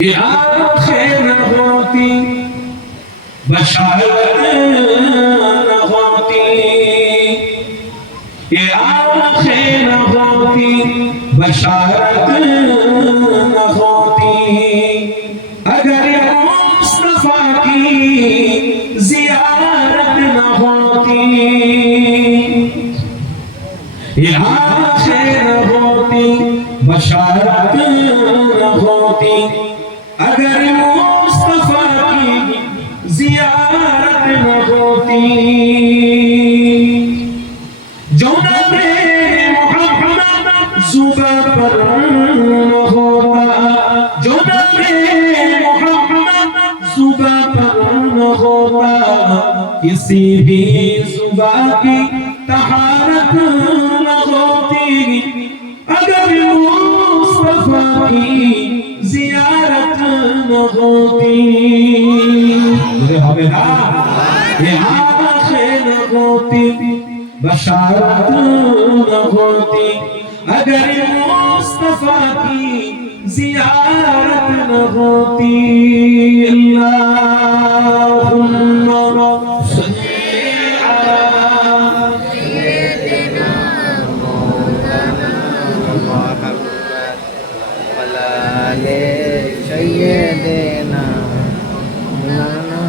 یہ آخر ہوتی بشارت نہ ہوتی، یہ آخر ہوتی بشارت نہ ہوتی، اگر مصطفیٰ کی زیارت نہ ہوتی، یہ آخر ہوتی بشارت نہ ہوتی، اگر مصطفیٰ کی زیارت نہ ہوتی، جو نام محمد زباں پر نہ ہوتا، جو نام محمد زباں پر نہ ہوتا، کسی بھی زباں کی طہارت نہ ہوتی، اگر مصطفیٰ کی زیارت نہ ہوتی، یہ آخر ہوتی بشارت نہ ہوتی، اگر مصطفیٰ کی زیارت نہ ہوتی، اللہم صلی علی سیدنا مولانا محمد وعلى آل سيدنا مولانا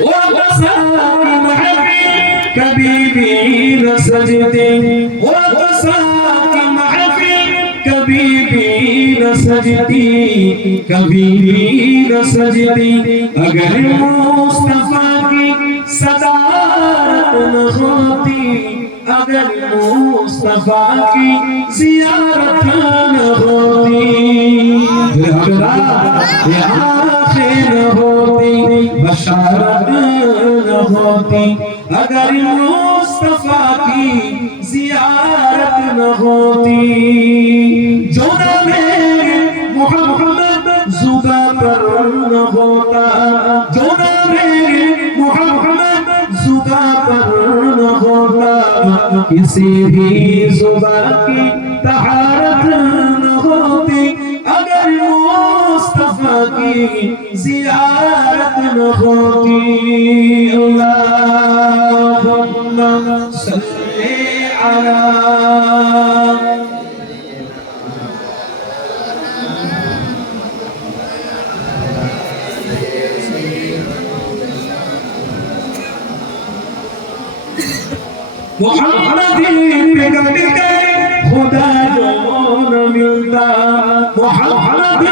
وقسام محفل کبھی بھی نہ سجدی، وقسام محفل کبھی بھی نہ سجدی، کبھی بھی نہ سجدی، اگر مصطفیٰ کی صدارت نہ ہوتی، اگر مصطفیٰ کی زیارت نہ ہوتی، یہ آخر ہوتی بشارت نہ ہوتی، اگر مصطفیٰ کی زیارت نہ ہوتی، جو نام محمد زباں پر نہ ہوتا، جو نام محمد زباں پر نہ ہوتا، کسی بھی زباں کی طہارت نہ ہوتی، اگر مصطفیٰ کی زیارت نہ ہوتی، اللہم صلی علی محمد پہ کٹ کے خدا جو نہ ملتا، محمد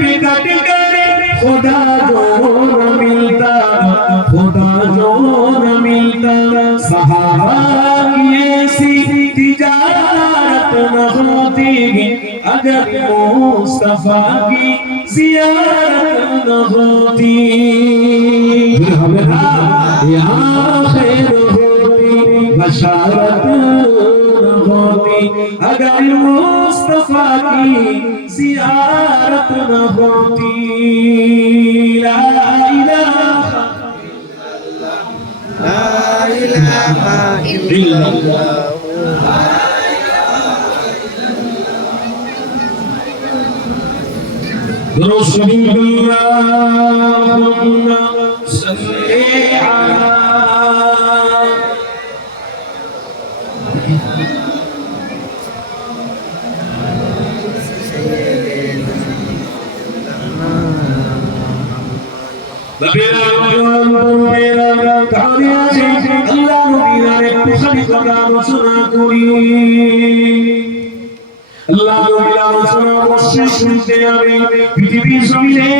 پہ کٹ کے خدا جو نہ ملتا، خدا جو نہ ملتا، صحابہ کی ایسی تجارت نہ ہوتی، اگر مصطفیٰ کی زیارت نہ ہوتی، یہ آخر بشارت نہ ہوتی، اگر مصطفیٰ کی زیارت نہ ہوتی، لا الہ لا إله إلا الله رسول اللہم صلی علی اللہ নবীর আলোচনা অবশ্যই শুনতে হবে। পৃথিবীর জমিনে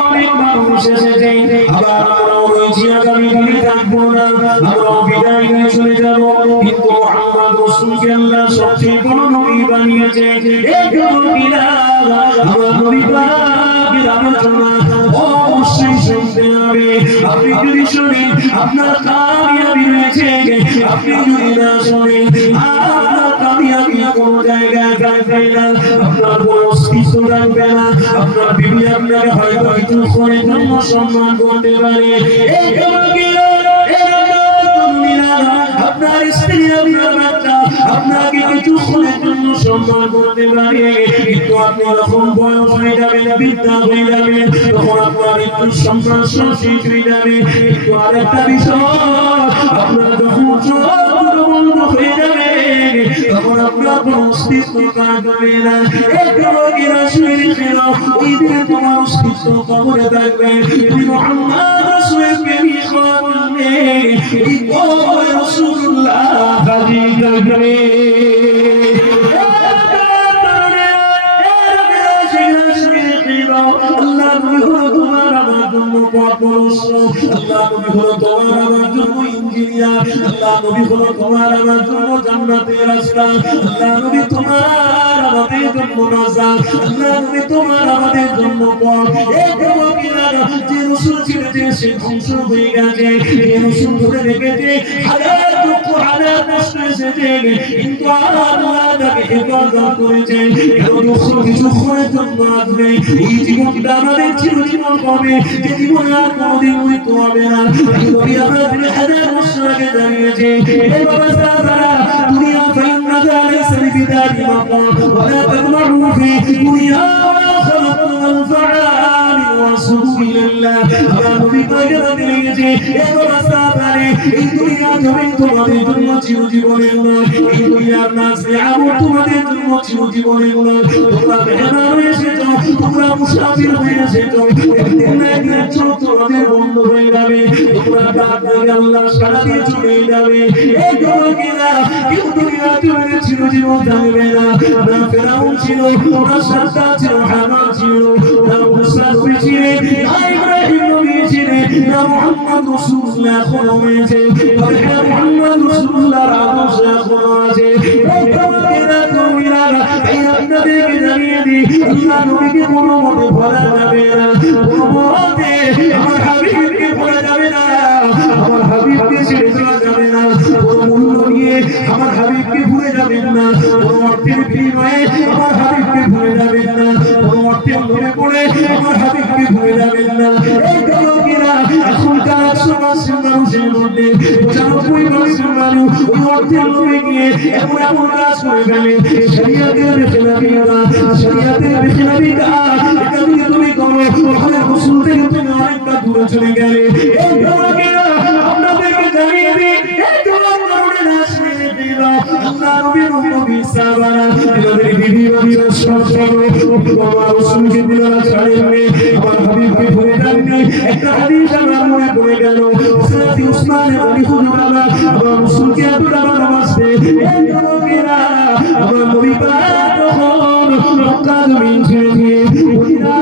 অনেক মানুষ এসেছে, আবার আমরাও রয়েছি, আগামী দিনে থাকবো না, আমরাও বিদায় নিয়ে চলে যাবো, কিন্তু মুহাম্মদ রাসূলকে আল্লাহ সবচেয়ে বড় নবী বানিয়েছে। এই নবীরা আমার নবী পাকের আলোচনা অবশ্যই শুনতে হবে। আপনি যদি শুনেন আপনার কামিয়াবি রয়েছে, আপনি যদি না শুনেন আপনার কামিয়াবি কোনো জায়গায় থাকবে না, আপনার কোনো অস্তিত্ব থাকবে না, আপনার বিবি আপনাকে হয়তো কিছু করে জন্য সম্মান করতে পারে। এই আপনার স্ত্রী, আপনার বাচ্চা আপনাকে কিছুক্ষণের জন্য সম্মান করতে পারে, কিন্তু আপনি যখন বয়স হয়ে যাবেন, বৃদ্ধা হয়ে যাবেন, তখন আপনার একটু সম্মান শেষ হয়ে যাবে। কিন্তু আরেকটা বিষয়, আপনার যখন চোখ বন্ধ হয়ে যাবে, তখন আপনার কোনো অস্তিত্ব থাকবে না। একটু লোকেরা শুয়ে রেখেল, ওই দিনে তোমার অস্তিত্ব কবরে থাকবে। তুমি মুহাম্মদ রাসূলের প্রেমিক হবে, এই কবরে রাসূলুল্লাহ হাজির থাকবে। আল্লাহ নবী হলো তোমার আমার জন্য পথপ্রদর্শ, আল্লাহ নবী হলো তোমার আমার জন্য ইঞ্জিনিয়ার, আল্লাহ নবী হলো তোমার আমার জন্য জান্নাতের রাস্তা, আল্লাহ নবী তোমার আমাদের জন্য রাজা, আল্লাহ নবী তোমার আমাদের জন্য পথ। এই যুবকেরা যে রাসূল ছেড়ে সে ধ্বংস হয়ে গেছে, যে রাসূল ধরে রেখেছে হাজার দুঃখ হাজার কষ্ট এসেছে, কিন্তু আল্লাহ তাকে হেফাজত করেছে। কিছুক্ষণের জন্য আসবে, এই জীবনটা আমাদের চিরজীবন হবে, যে জীবন আর কোনোদিন মৃত্যু হবে না। নবী আমরা 2000 বছর আগে জানিয়েছে, হে বাবা সাহাবারা, দুনিয়া ফাইন্না যালাইসা বিদারি মাকাম ওয়ালা তাজমাউ ফি দুনিয়া ওয়া খালাকুল ফাআলি ওয়া সুবিল্লাহ। আমরা নবী কয়টা দিয়েছে, হে বাবা সাহাবারে, এই দুনিয়া জমিন তোমাদের জন্য চিরজীবনের নয়, এই দুনিয়ার নাসে আমল তোমাদের জন্য চিরজীবনের নয়। তোমরা মেহমান এসেছো, তোমরা মুসাফির হয়ে এসেছো, একদিন না একদিন চোখ তোমাদের বন্ধ হয়ে যাবে, তোমরা ডাক দিয়ে আল্লাহ সাড়া দিয়ে চলে যাবে। এই যুবকেরা কেউ দুনিয়া জমিনে চিরজীবন থাকবে না। না ফেরাউন ছিল, না সাদ্দাত ছিল, হামান ছিল, না মুসা নবী ছিলেন, না ইব্রাহিম নবী ছিলেন, না মুহাম্মদ রাসূলুল্লাহ এখনো হয়েছে, তবে হ্যাঁ মুহাম্মদ রাসূলুল্লাহর আদর্শ এখনো আছে। এই যুবকেরা তুমিরা এই আপনাদেরকে জানিয়ে দিই, আল্লাহ নবীকে কোনো মতে ভোলা যাবে না, কোনো মতে আমার হাবিবকে ভোলা যাবে না, আমার হাবিবকে ছেড়ে দেওয়া যাবে না, কোনো মূল্য নিয়ে আমার হাবিবকে ভুলে যাবেন না, কোনো অর্থের বিনিময়ে আমার হাবিবকে ভুলে যাবেন না, কোনো অর্থের লোভে পড়ে আমার হাবিবকে ভুলে যাবেন না। এই যুবকেরা এখনকার 100% মানুষের মধ্যে 95% মানুষ ওই অর্থের লোভে গিয়ে এমন এমন কাজ করে ফেলে, শরীয়তের বেখেলাফি কাজ, শরীয়তের বেখেলাফি কাজ, এটা যদি তুমি করো তাহলে রাসূল থেকে তুমি অনেকটা দূরে চলে গেলে। এই যুবকেরা আপনাদেরকে জানিয়ে দিই, এই যুবক তরুণেরা শুনে দিল, আল্লাহ নবী নবী সাহাবারা তাদের বিবি বাচ্চা সব আমার রাসূলকে দিলারা ছাড়েননি, আমার হাবিবকে ভুলে যাননি। একটা হাদিস আমার মনে পড়ে গেল, হযরত উসমান গনি হুজুর আমার রাসূলকে এতটা ভালোবাসতে। এই যুবকেরা আমার নবী পাক তখন মক্কা জমিন ছেড়ে দিয়ে মদিনা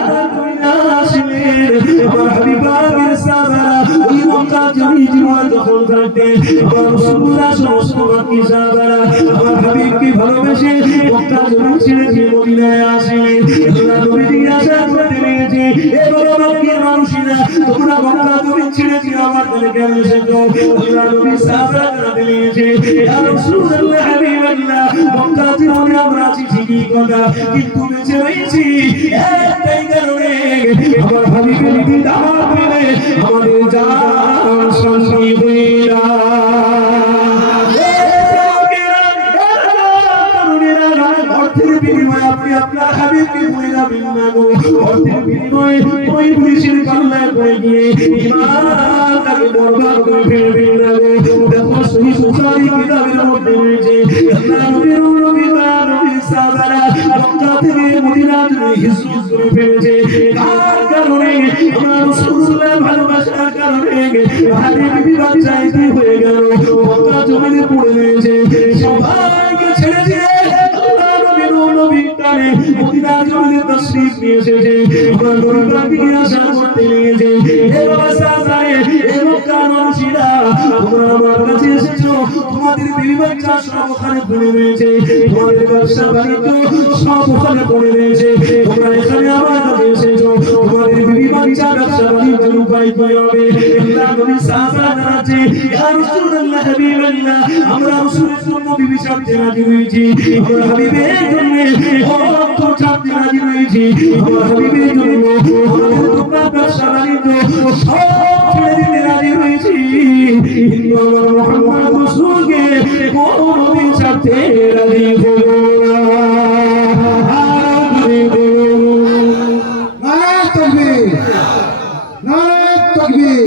আসলেন। আমার হাবিব পাকের সাহাবারা ওই মক্কা জমিন জীবন দখল করতে, আমার রাসূলুল্লাহ সমস্ত বাকি সাহাবারা আমার হাবিবকে ভালোবেসে মক্কা জমিন ছেড়ে দিয়ে মদিনায় আসলেন। আল্লাহ নবী জিজ্ঞাসা করতে লেগেছে, এ বাবা মক্কার মানুষেরা, তোমরা মক্কা জমিন ছেড়ে দিয়ে আমার কাছে কেন এসেছো? আল্লাহ নবী সাহাবারা জানাতে লেগেছে, ইয়া রাসূলুল্লাহ হাবিবাল্লাহ, মক্কা জীবনে আমরা আছি ঠিকই কথা, কিন্তু বেঁচে রয়েছি একটাই কারণে, আমার হাবিবের দিদার পেলে আমাদের জান শান্তি হইরা। অর্থের বিনিময়ে আপনি আপনার হাবিবকে ভুলে যাবেন না গো, অর্থের বিনিময়ে ওই পুলিশের পাল্লায় পড়ে গিয়ে ইমানটাকে বরবাদ করে ফেলবেন না গো। দেখো সহিহ বুখারী কিতাবের মধ্যে রয়েছে, আল্লাহ নবীর নবী সাহাবারা মক্কা থেকে মদিনা চলে হিজরত করে ফেলেছে। তার কারণে আমার রাসূলুল্লাহ ভালোবাসার কারণে আরে বিবি বাচ্চা এটি হয়ে গেল, মক্কা জমিনে পড়ে রয়েছে, সবাইকে ছেড়ে দিয়ে আল্লাহ নবীর নবী তারে মদিনা জমিনে তাশরীফ নিয়ে এসেছে। আমার নবী পাককে আশা করতে লেগেছে, হে বাবা সাহাবারে, হে মক্কার মানুষেরা, তোমরা আমার কাছে এসেছো, তোমাদের বিবি বাচ্চা সব ওখানে পড়ে রয়েছে, তোমাদের ব্যবসা বাণিজ্য সব ওখানে পড়ে রয়েছে, তোমরা এখানে আমার কাছে এসেছো, তোমাদের বিবি বাচ্চা ব্যবসা বাণিজ্যের উপায় তুই হবে আল্লাহ নবী সাহাবা জানাচ্ছে ইয়া রাসূলুল্লাহ হাবিবাল্লাহ আমরা রাসূলের জন্য বিবি চাঁদতে রাজি হয়েছি আমরা হাবিবের জন্য অর্থ চাঁদতে রাজি হয়েছি আমরা হাবিবের জন্য আমাদের তোমরা ব্যবসা বাণিজ্য সব ছেড়ে দিতে রাজি হয়েছি কিন্তু আমার মুহাম্মদ রাসূলকে কোনদিন চাঁদতে রাজি হলো নারায়ে তাকবীর নারায়ে তাকবীর